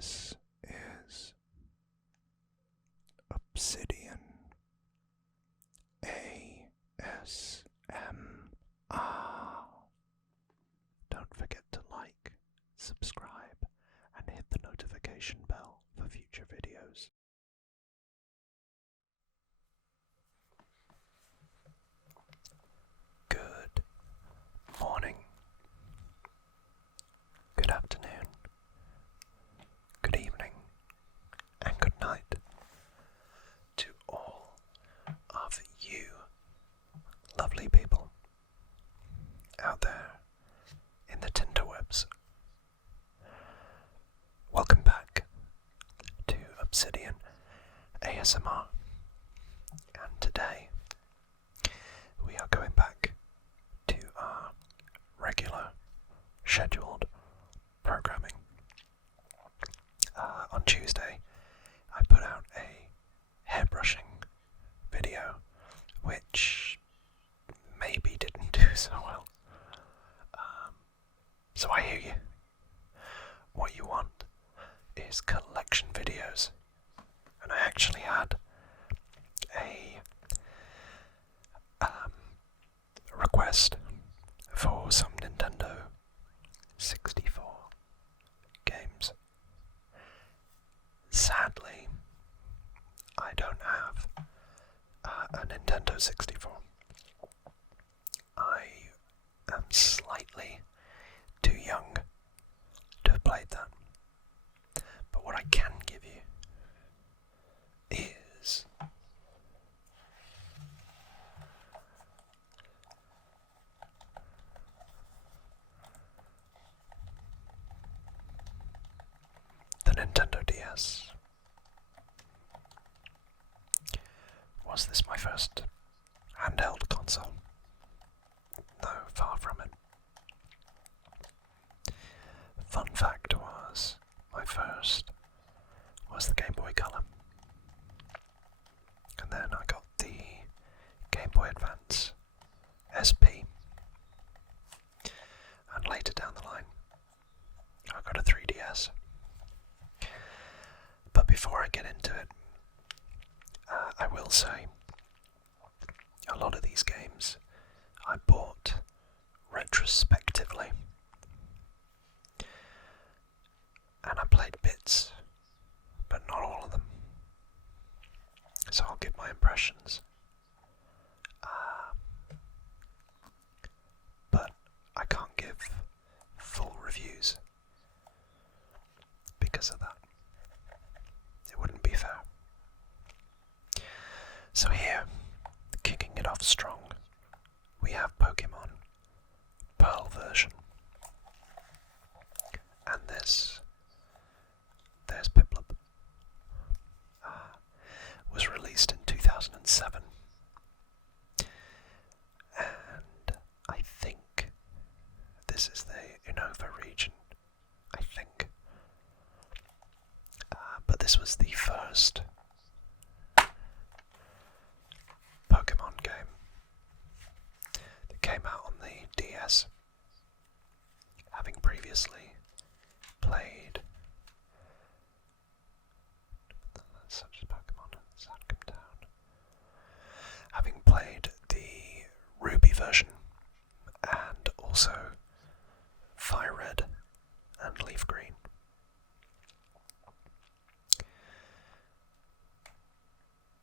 This is Obsidian ASMR. Don't forget to like, subscribe, and hit the notification bell for future videos. Good morning, good afternoon, good evening, and good night to all of you lovely people out there in the tinterwebs. Welcome back to Obsidian ASMR, and today we are going back to our regular scheduled programming. On Tuesday I put out a hairbrushing video which maybe didn't do so well. So I hear you. What you want is collection videos, and I actually had a request for some Nintendo 64 games. Sadly, I don't have a Nintendo 64. I am slightly too young to have played that. But what I can give you is the Nintendo DS. Was this my first handheld console? No, far from it. Fun fact was, my first was the Game Boy Color. And then I got the Game Boy Advance SP. And later down the line, I got a 3DS. But before I get into it, I will say, a lot of these games I bought retrospectively. And I played bits, but not all of them. So I'll give my impressions. But I can't give full reviews because of that. It wouldn't be fair. So here, kicking it off strong, we have Pokemon Pearl version. And there's Piplup. Was released in 2007. And I think this is the Unova region. I think. But this was the first Pokemon game that came out on the DS, having previously played such as Pokemon Sun Come Down, having played the Ruby version and also Fire Red and Leaf Green.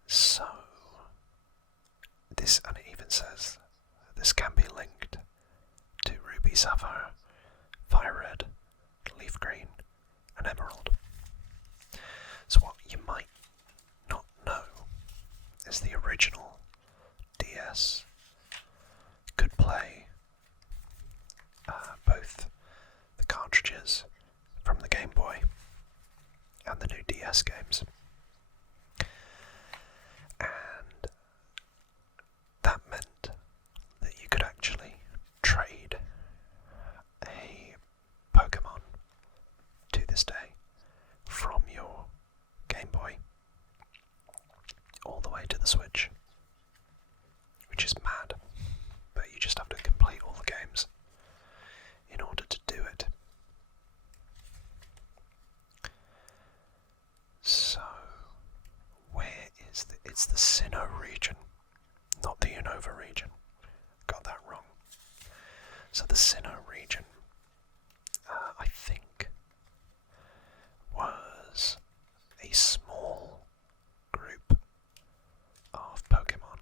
So this, and it even says this can be linked to Ruby Sapphire, Fire Red, Leaf Green, and Emerald. So what you might not know is the original DS could play both the cartridges from the Game Boy and the new DS games. And that meant that you could actually trade a Pokemon to this day from your Game Boy all the way to the Switch, which is it's the Sinnoh region, not the Unova region. Got that wrong. So the Sinnoh region, I think, was a small group of Pokemon.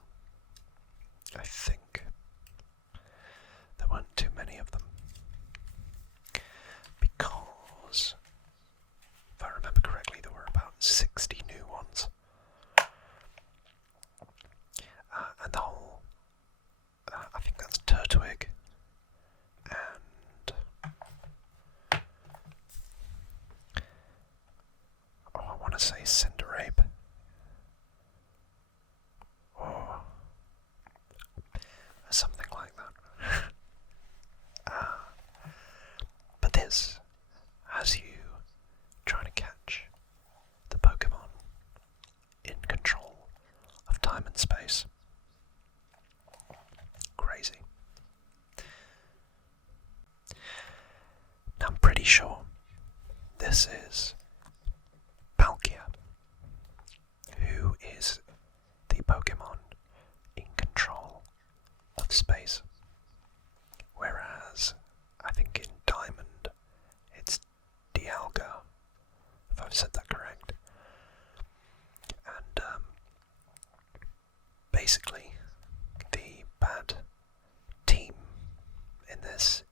I think there weren't too many of them, because if I remember correctly there were about 60 new ones, and the whole, I think that's Turtwig and I want to say Cinderape, or something like that. But this has you trying to catch the Pokemon in control of time and space. Crazy. Now I'm pretty sure this is Palkia, who is the Pokemon in control of space. Whereas, I think in Diamond, it's Dialga, if I've said that correct. And basically, the bad team in this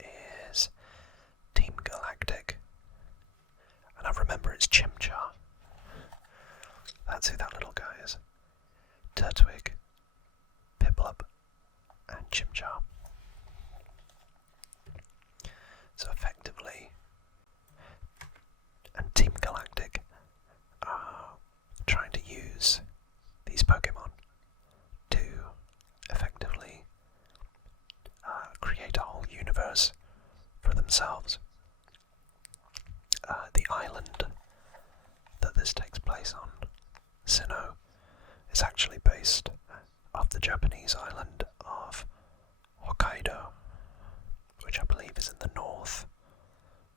is Team Galactic. And I remember it's Chimchar. That's who that little guy is. Turtwig, Piplup, and Chimchar. So effectively, and Team Galactic are trying to use these Pokemon to effectively create a whole universe for themselves. The island that this takes place on, Sinnoh, is actually based off the Japanese island of Hokkaido, which I believe is in the north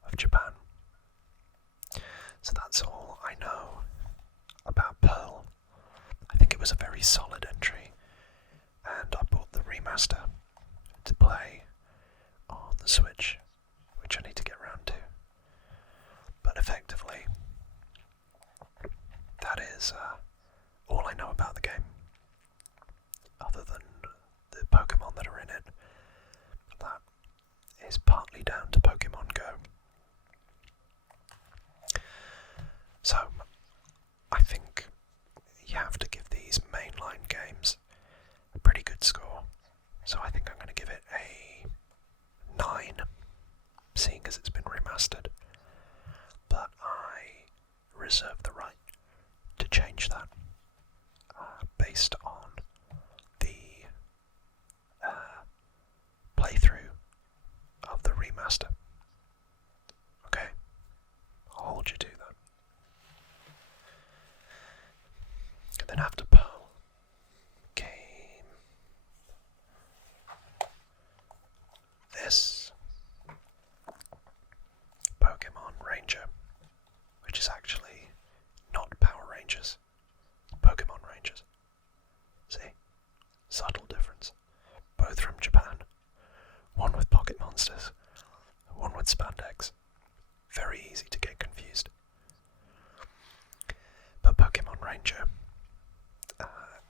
of Japan. So that's all I know about Pearl. I think it was a very solid entry, and I bought the remaster to play on the Switch, which I need to get round to. But effectively, that is all I know about the game, other than the Pokemon that are in it. That is partly down to Pokemon Go. So, I think you have to give these mainline games a pretty good score. So I think I'm going to give it a 9, seeing as it's been remastered. But I reserve the right to change that based on the playthrough of the remaster. Okay, I'll hold you to that. And then after Pearl came this Pokemon Ranger, which is actually not Power Rangers, Pokemon Rangers. See? Subtle difference. Both from Japan. One with pocket monsters, one with spandex. Very easy to get confused. But Pokemon Ranger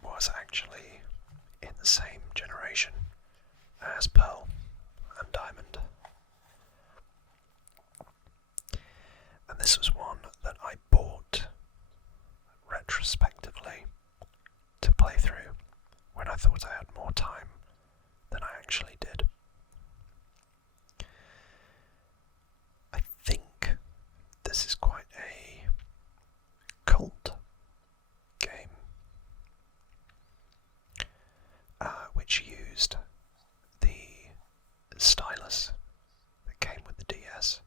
was actually in the same generation as Pearl and Diamond. And this was one that I bought retrospectively to play through when I thought I had more time than I actually did. I think this is quite a cult game, which used the stylus that came with the DS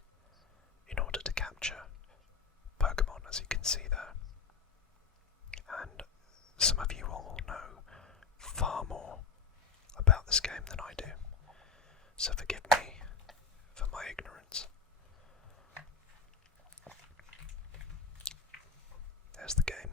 in order to capture Pokemon, as you can see there. And some of you all know far more about this game than I do, so forgive me for my ignorance. There's the game.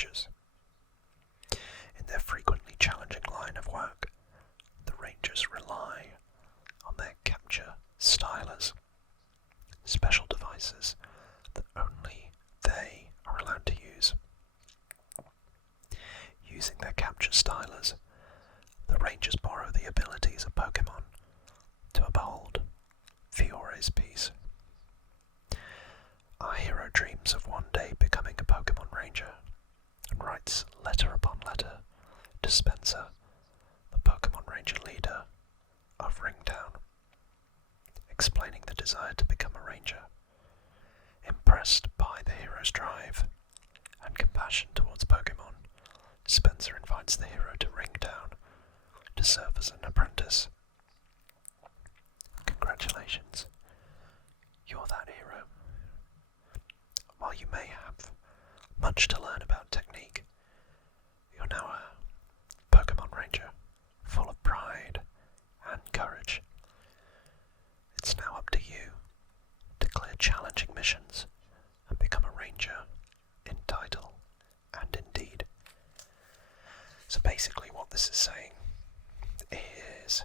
Rangers. In their frequently challenging line of work, the Rangers rely on their capture stylers, special devices that only they are allowed to use. Using their capture stylers, the Rangers borrow the abilities of Pokemon to uphold Fiore's peace. Our hero dreams of one day becoming a Pokemon Ranger and writes letter upon letter to Spencer, the Pokemon Ranger leader of Ringtown, explaining the desire to become a ranger. Impressed by the hero's drive and compassion towards Pokemon, Spencer invites the hero to Ringtown to serve as an apprentice. Congratulations, you're that hero. While you may have much to learn about technique, you're now a Pokemon Ranger, full of pride and courage. It's now up to you to clear challenging missions and become a ranger in title and in deed. So basically what this is saying is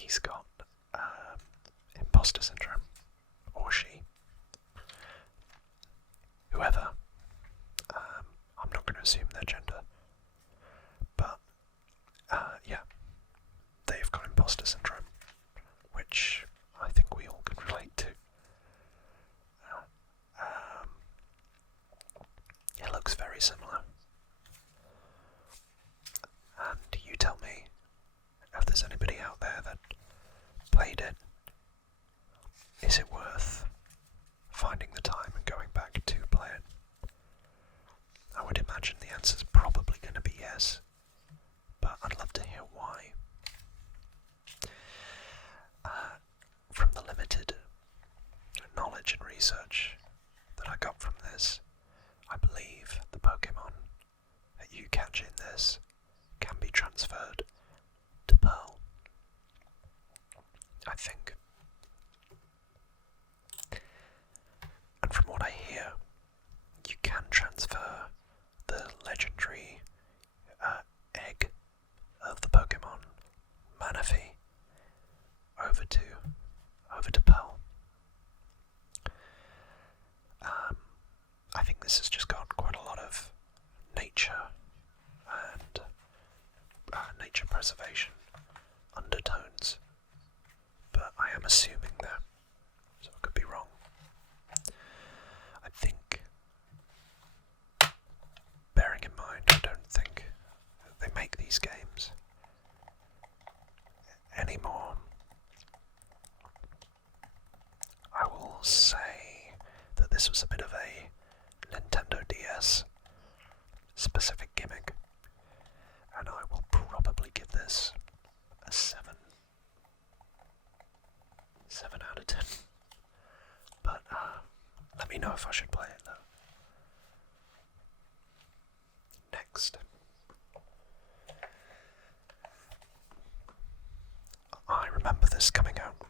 he's got imposter syndrome, or she, whoever. I'm not going to assume their gender, but yeah, they've got imposter syndrome, which I think we all can relate to. It looks very similar, and you tell me if there's anybody out there that played it. Is it worth finding the time and going back to play it? I would imagine the answer's probably going to be yes, but I'd love to hear why. From the limited knowledge and research that I got from this, I believe the Pokemon that you catch in this can be transferred to Pearl. I think. And from what I hear, you can transfer the legendary egg of the Pokemon Manaphy over to Pearl. I think this has just got quite a lot of nature and nature preservation undertones, but I am assuming that, so I could be wrong. I think, bearing in mind, I don't think they make these games anymore. I will say that this was a bit of a Nintendo DS specific gimmick, and I will probably give this a 7 out of 10. But let me know if I should play it though. Next, I remember this coming out,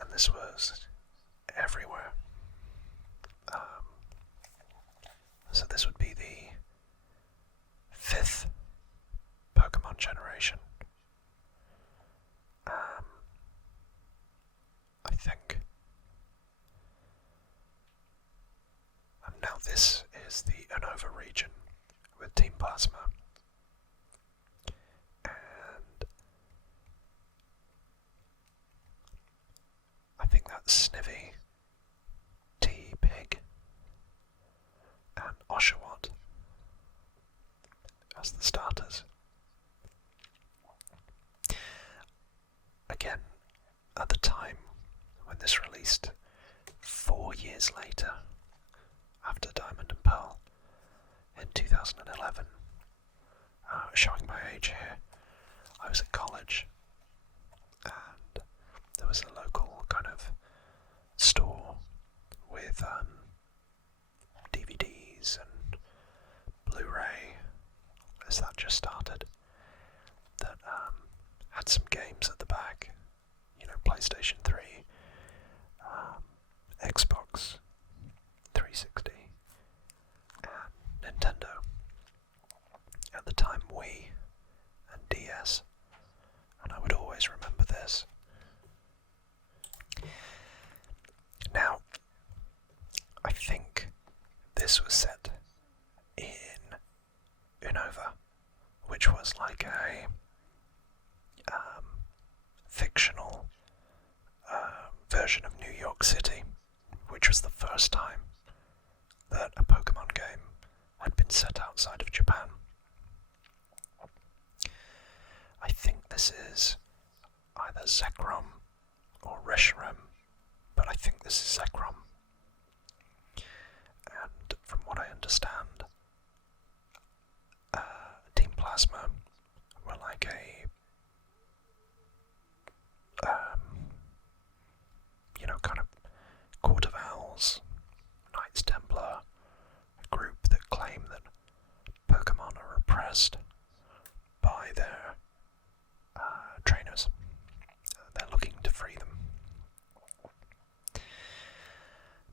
and this was everywhere. So this would be the 5th Pokemon generation. I think. And now this is the Unova region with Team Plasma. And I think that's Snivy, T-Pig, and Oshawott as the starters. Again, at the time when this released, 4 years later, after Diamond and Pearl, in 2011, showing my age here, I was at college, and there was a local kind of store with DVDs and Blu-ray, as that just started, that had some games at the back, PlayStation 3, Xbox 360, I think this was set in Unova, which was like a fictional version of New York City, which was the first time that a Pokemon game had been set outside of Japan. I think this is either Zekrom or Reshiram, but I think this is Zekrom. And from what I understand, Team Plasma were like a kind of Court of Owls, Knights Templar, a group that claim that Pokemon are oppressed by their trainers. They're looking to free them.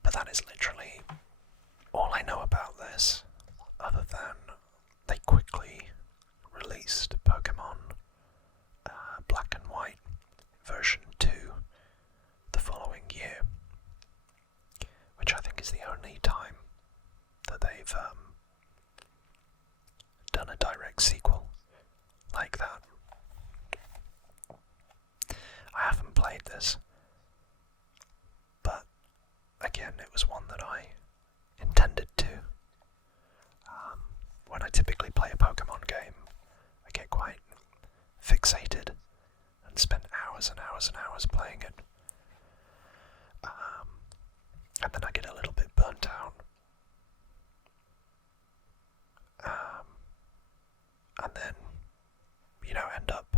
But that is literally all I know about this, other than they quickly released Pokemon Black and White version 2 the following year, which I think is the only time that they've done a direct sequel like that. I haven't played this, but again, it was one that I intended to. When I typically play a Pokemon game, I get quite fixated and spend hours and hours and hours playing it. And then I get a little bit burnt out. And then, end up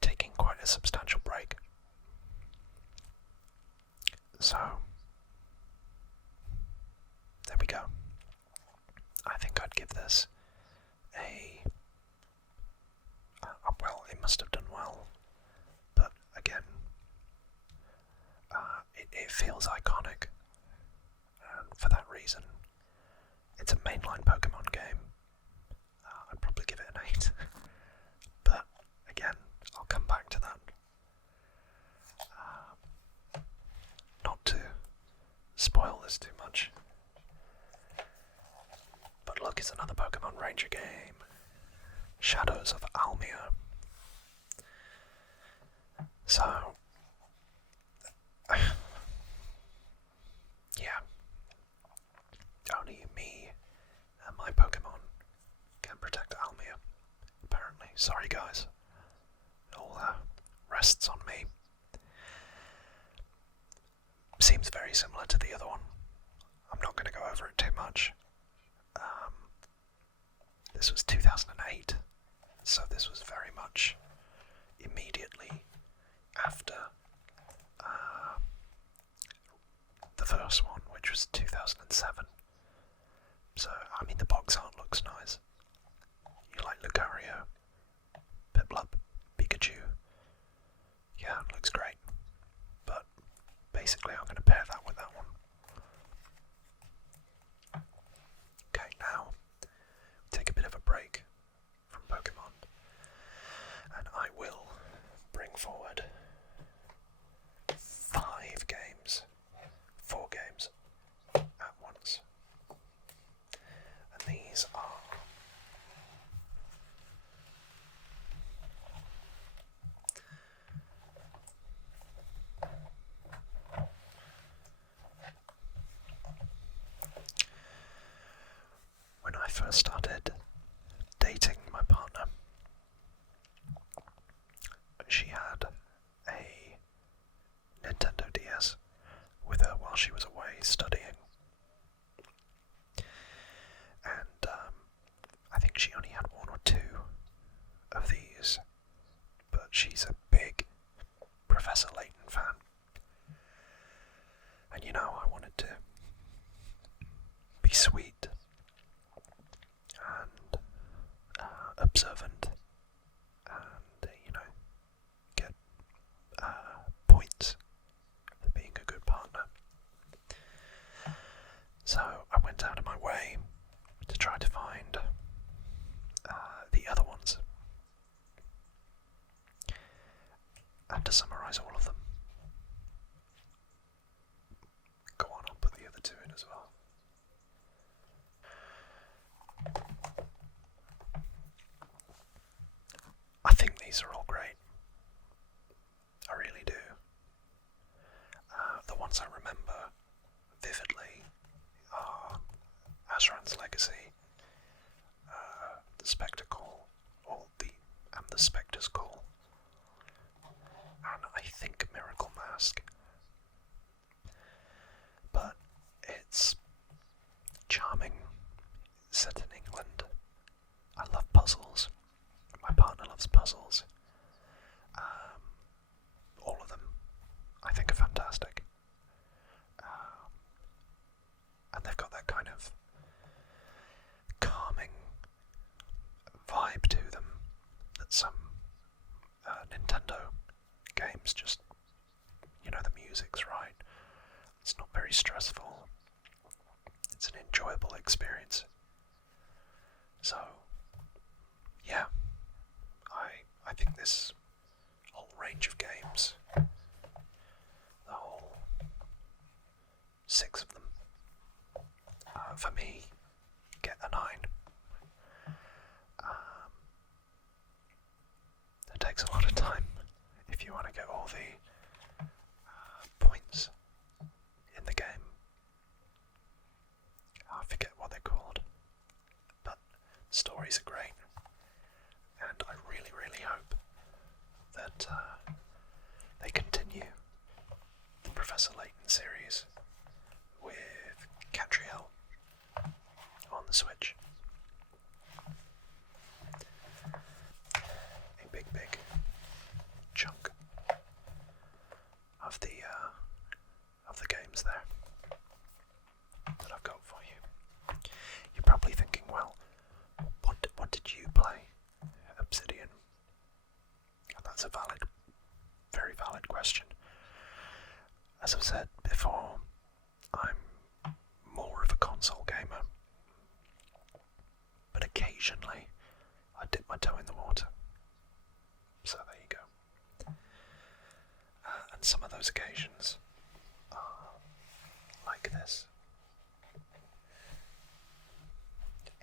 taking quite a substantial break. So, there we go. I think I'd give this a... well, it must have done well. But again, it feels iconic. And for that reason, it's a mainline Pokemon game. I'd probably give it an 8. But again, I'll come back to that. Not to spoil this too much. But look, it's another Pokemon Ranger game. Shadows of Almia. So, yeah. Only me and my Pokemon can protect Almia, apparently. Sorry guys. It all rests on me. Seems very similar to the other one. I'm not going to go over it too much. This was 2008, so this was very much immediately after the first one, which was 2007. So, I mean, the box art looks nice. You like Lucario, Piplup, Pikachu. Yeah, it looks great. But basically, I'm going to pair that with that one. Okay, now take a bit of a break from Pokemon, and I will bring forward 4 games at once. And these are when I first started dating my partner, she had a Nintendo DS with her while she was away studying. And I think she only had 1 or 2 of these, but she's a big Professor Layton fan. And I wanted to be sweet puzzles. All of them, I think, are fantastic. And they've got that kind of calming vibe to them that some Nintendo games just, the music's right. It's not very stressful. It's an enjoyable experience. So, yeah, I think this whole range of games, the whole 6 of them, for me, get a 9. It takes a lot of time if you want to get all the points in the game. I forget what they're called, but stories are great, and I really, really hope that they continue the Professor Layton series with Catriel on the Switch. A big chunk of the games there that I've got for you. You're probably thinking, well, what did you play, Obsidian? And that's a very valid question. As I've said before, I'm more of a console gamer, but occasionally I dip my toe in the water. So there you go. And some of those occasions are like this.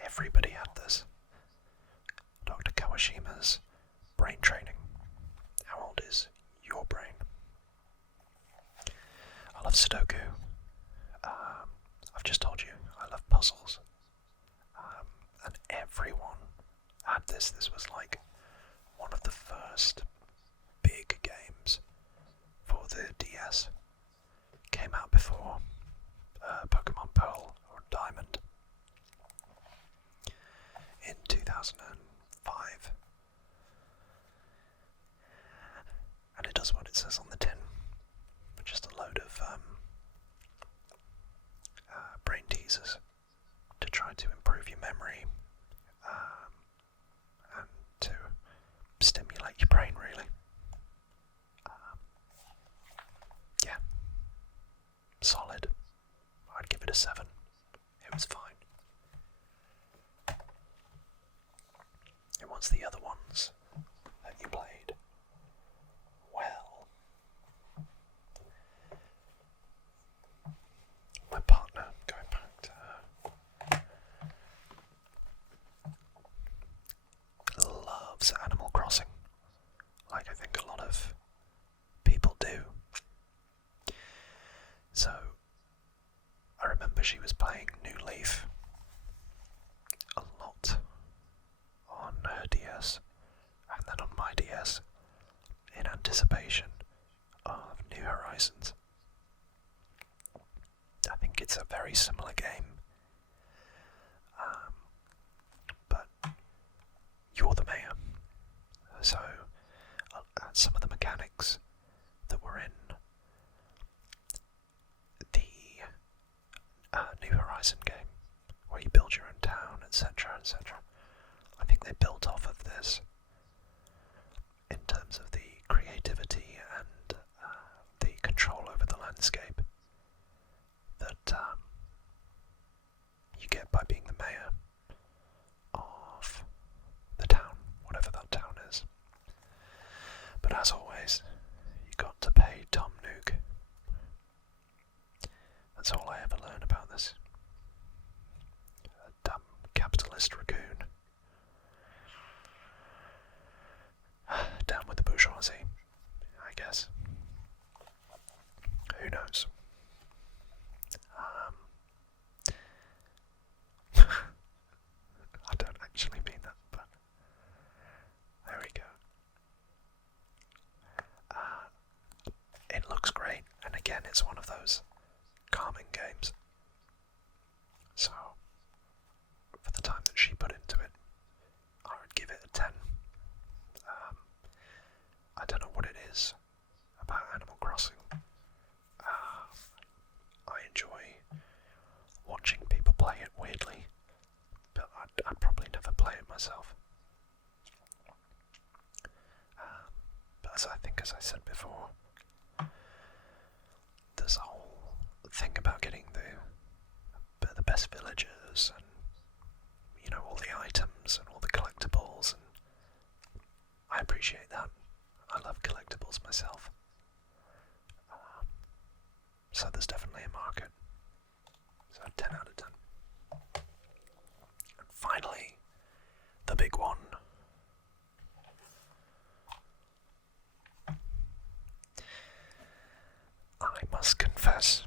Everybody had this. Dr. Kawashima's brain training. How old is your brain? I love Sudoku. I've just told you I love puzzles. And everyone had this. This was like one of the first big games for the DS. Came out before Pokemon Pearl or Diamond in 2005. And it does what it says on the tin. Just a load of brain teasers to try to improve your memory and to stimulate your brain, really. Yeah. Solid. I'd give it a 7. It was fine. And what's the other ones that you played? Well, my partner, going back to her, loves Animal Crossing, like I think a lot of people do. So, I remember she was playing New Leaf a lot on her DS, and then on my DS, in anticipation of New Horizons. I think it's a very similar game, but you're the mayor, so some of the mechanics that were in the New Horizon game, where you build your own town, etc., etc., I think they built off of this in terms of the creativity and the control over the landscape that you get by being the mayor of the town, whatever that town is. But as always, you got to pay Tom Nook. That's all I ever learn about this. A dumb capitalist raccoon. Down with the bourgeoisie, I guess. Who knows? I don't actually mean that, but there we go. It looks great, and again, it's one of those calming games. So, for the time that she put into it, I would give it a 10. myself. But as I said before, there's a whole thing about getting the best villagers and, you know, all the items and all the collectibles, and I appreciate that. I love collectibles myself. So there's definitely a market. So 10 out of 10. And finally, the big one. I must confess,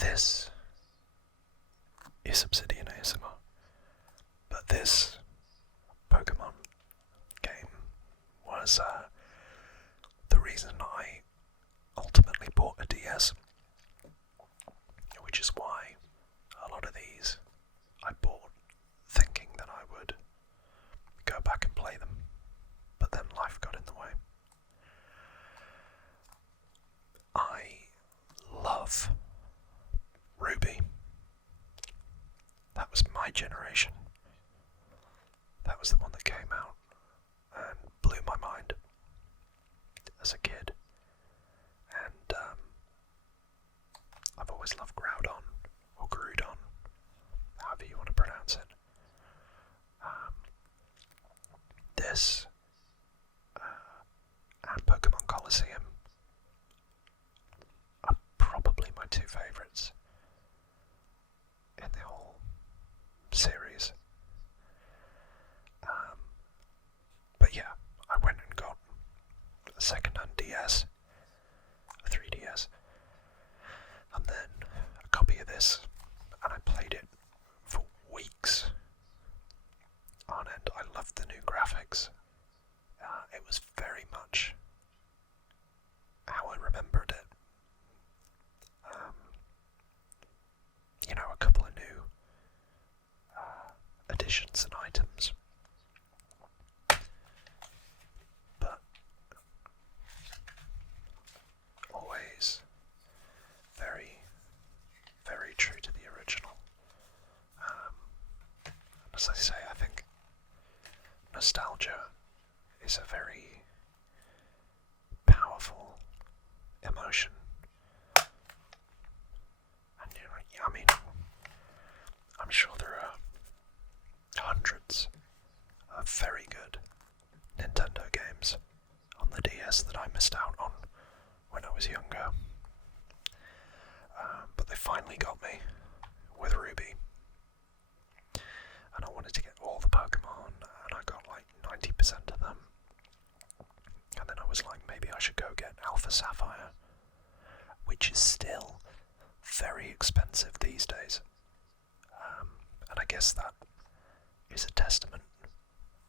this is Obsidian ASMR, but this Pokemon game was the reason I ultimately bought a DS, which is why a lot of these I bought thinking that I would go back and play them, but then life got in the way. I love Ruby. That was my generation. That was the one that came out and blew my mind as a kid. And I've always loved Groudon, or Groudon, however you want to pronounce it. This and Pokemon Colosseum are probably my two favourites in the whole series. But yeah, I went and got a second-hand DS, a 3DS, and then a copy of this, and I played it for weeks on end. I loved the new graphics. It was very much how I remembered it. You know, a couple of new additions and items, but always very, very true to the original. As I say, I think nostalgia is a very powerful emotion. And, you know, I mean, I'm sure there are hundreds of very good Nintendo games on the DS that I missed out on when I was younger. But they finally got me with Ruby. And I wanted to get all the Pokemon, and I got like 90% of them. And then I was like, maybe I should go get Alpha Sapphire, which is still very expensive these days. And I guess that is a testament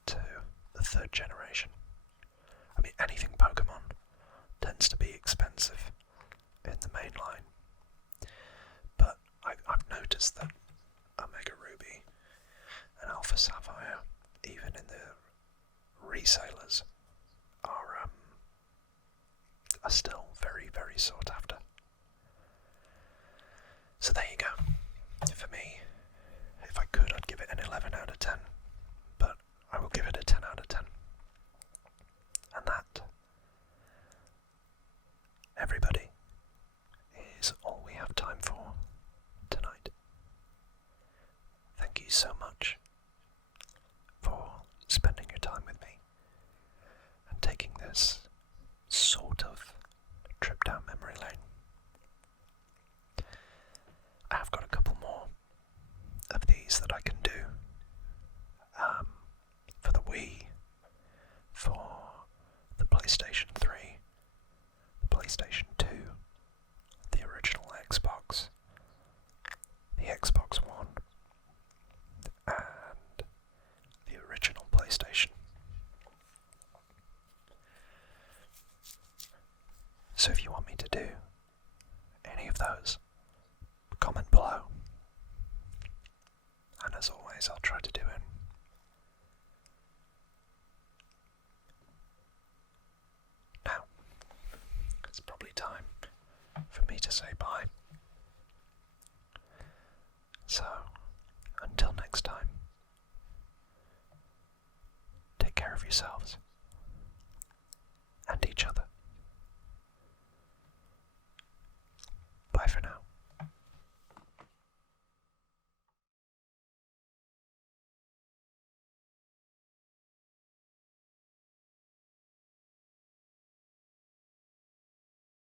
to the third generation. I mean, anything Pokemon tends to be expensive in the main line. But I've noticed that Omega Ruby and Alpha Sapphire, even in the resellers, are still very, very sought after. So there you go. For me, if I could, I'd give it an 11 out of 10, but I will give it a 10 out of 10. And that, everybody, is all we have time for tonight. Thank you so much for spending your time with me and taking this sort of trip down memory lane. I've got a couple more of these that I can do for the Wii, for the PlayStation 3, the PlayStation 2, the original Xbox, the Xbox One, and the original PlayStation. So if you want me to do any of those, comment below. And as always, I'll try to do it. Now, it's probably time for me to say bye. So, Bye for now.